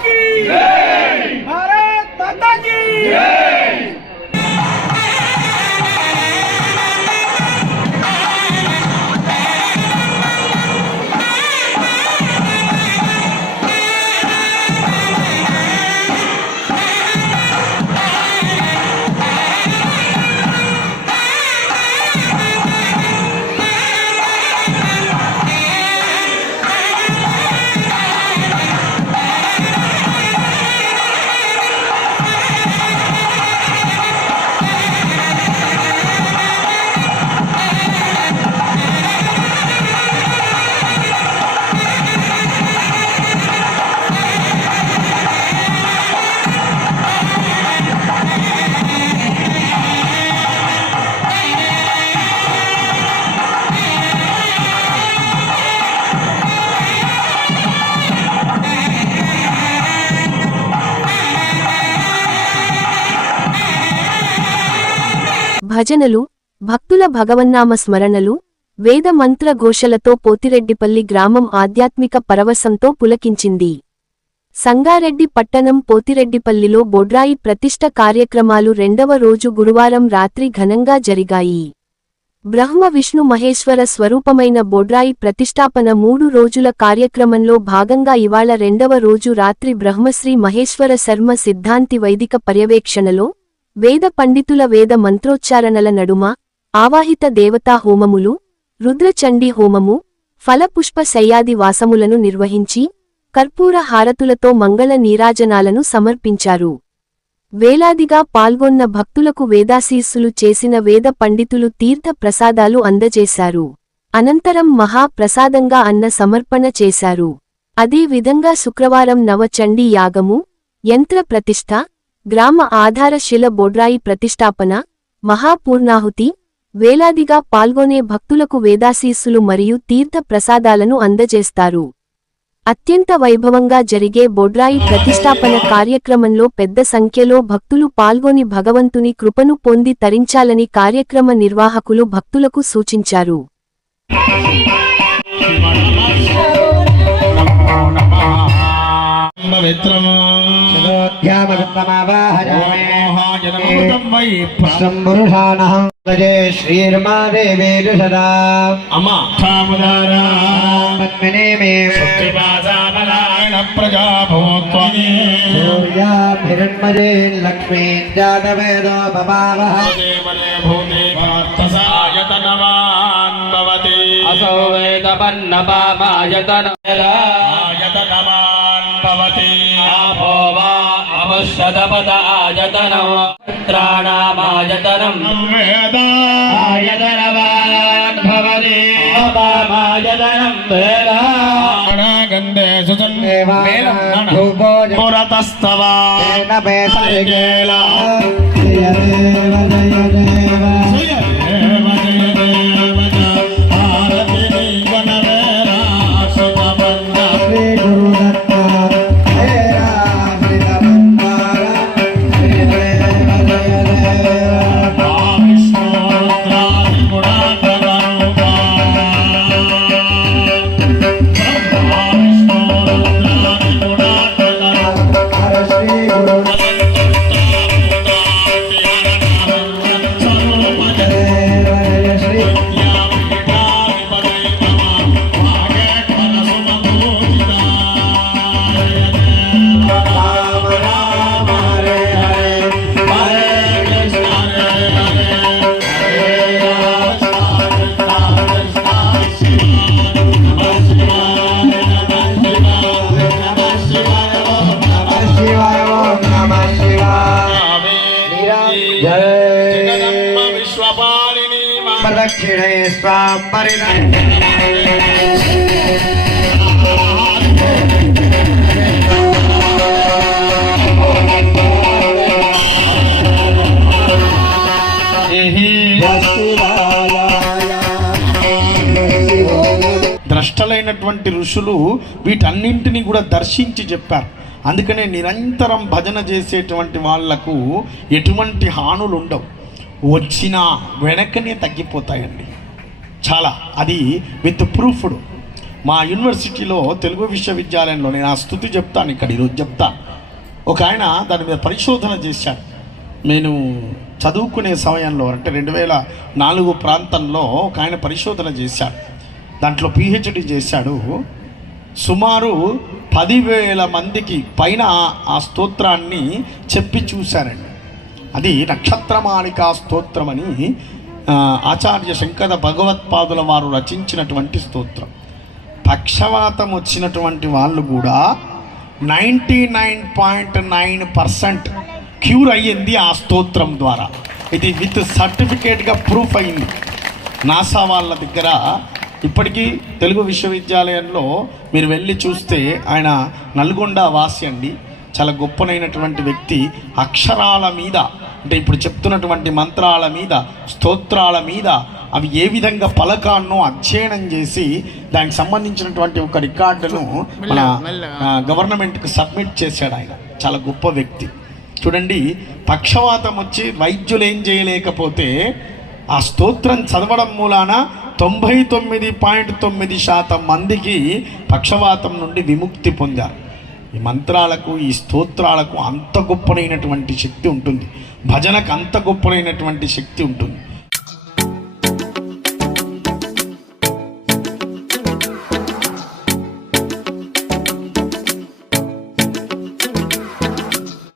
की। भारत माता की। భజనలు భక్తుల భగవన్నామ స్మరణలు వేద మంత్ర ఘోషలతో పోతిరెడ్డిపల్లి గ్రామం ఆధ్యాత్మిక పరవశంతో పులకించింది. సంగారెడ్డి పట్టణం పోతిరెడ్డిపల్లిలో బొడ్రాయి ప్రతిష్ట కార్యక్రమాలు రెండవ రోజు గురువారం రాత్రి ఘనంగా జరిగాయి. బ్రహ్మ విష్ణు మహేశ్వర స్వరూపమైన బొడ్రాయి ప్రతిష్టాపన మూడు రోజుల కార్యక్రమంలో భాగంగా ఇవాళ రెండవ రోజు రాత్రి బ్రహ్మశ్రీ మహేశ్వర శర్మ సిద్ధాంతి వైదిక పర్యవేక్షణలో వేద పండితుల వేద మంత్రోచ్చారణల నడుమ ఆవాహిత దేవతా హోమములు రుద్రచండీ హోమము ఫలపుష్ప శయ్యాది వాసములను నిర్వహించి కర్పూర హారతులతో మంగళ నీరాజనాలను సమర్పించారు. వేలాదిగా పాల్గొన్న భక్తులకు వేదాశీస్సులు చేసిన వేద పండితులు తీర్థ ప్రసాదాలు అందజేశారు. అనంతరం మహా ప్రసాదంగా అన్న సమర్పణ చేశారు. అదే విధంగా శుక్రవారం నవచండీ యాగము యంత్ర ప్రతిష్ఠ గ్రామ ఆధారశిల బొడ్రాయి ప్రతిష్టాపన మహాపూర్ణాహుతి వేలాదిగా పాల్గొనే భక్తులకు వేదాశీస్సులు మరియు తీర్థ ప్రసాదాలను అందజేస్తారు. అత్యంత వైభవంగా జరిగే బొడ్రాయి ప్రతిష్టాపన కార్యక్రమంలో పెద్ద సంఖ్యలో భక్తులు పాల్గొని భగవంతుని కృపను పొంది తరించాలని కార్యక్రమ నిర్వాహకులు భక్తులకు సూచించారు. నమో శ్రీర్మాదేవేరు సదా అమ్మా కాముదారా పద్మినే మే ప్రజాభూత్వమే సూర్యాభిరణ్మజే లక్ష్మీ జాతవేదో బభావః దేవనే భూమి ऋषौ वेदपन्नपामायतनमान् भवति आपो वा अपश्यदपद आयतनो पुत्राणामायतनम् वेदायतनवान् भवति पामायतनम् वेदा गन्धे सुतन्पुरतस्तवा ప్రదక్షిణే స్వాం ద్రష్టలైనటువంటి ఋషులు వీటన్నింటినీ కూడా దర్శించి చెప్పారు అందుకనే నిరంతరం భజన చేసేటువంటి వాళ్ళకు ఎటువంటి హానులు ఉండవు వచ్చినా వెనకనే తగ్గిపోతాయండి. చాలా. అది విత్ ప్రూఫ్డ్. మా యూనివర్సిటీలో తెలుగు విశ్వవిద్యాలయంలో నేను ఆ స్థుతి చెప్తాను ఇక్కడ ఈరోజు చెప్తాను ఒక ఆయన దాని మీద పరిశోధన చేశాడు. నేను చదువుకునే సమయంలో అంటే రెండు వేల నాలుగు ప్రాంతంలో ఒక ఆయన పరిశోధన చేశాడు. దాంట్లో పిహెచ్డి చేశాడు. సుమారు పదివేల మందికి పైన ఆ స్తోత్రాన్ని చెప్పి చూశారండి. అది నక్షత్రమాణికా స్తోత్రం అని ఆచార్య శంకర భగవత్పాదుల వారు రచించినటువంటి స్తోత్రం. పక్షవాతం వచ్చినటువంటి వాళ్ళు కూడా ninety nine point nine percent cure అయ్యింది ఆ స్తోత్రం ద్వారా. ఇది విత్ సర్టిఫికేట్గా ప్రూఫ్ అయింది. నాసా వాళ్ళ దగ్గర ఇప్పటికీ తెలుగు విశ్వవిద్యాలయంలో మీరు వెళ్ళి చూస్తే ఆయన నల్గొండ వాసి అండి. చాలా గొప్పనైనటువంటి వ్యక్తి అక్షరాల మీద అంటే ఇప్పుడు చెప్తున్నటువంటి మంత్రాల మీద స్తోత్రాల మీద అవి ఏ విధంగా పలకాన్నో అధ్యయనం చేసి దానికి సంబంధించినటువంటి ఒక రికార్డును మన గవర్నమెంట్కి సబ్మిట్ చేశాడు ఆయన. చాలా గొప్ప వ్యక్తి. చూడండి పక్షవాతం వచ్చి వైద్యులు ఏం చేయలేకపోతే ఆ స్తోత్రం చదవడం మూలాన తొంభై తొమ్మిది పాయింట్ తొమ్మిది శాతం మందికి పక్షవాతం నుండి విముక్తి పొందారు. ఈ మంత్రాలకు ఈ స్తోత్రాలకు అంత గొప్పనైనటువంటి శక్తి ఉంటుంది. భజనకు అంత గొప్పనైనటువంటి శక్తి ఉంటుంది.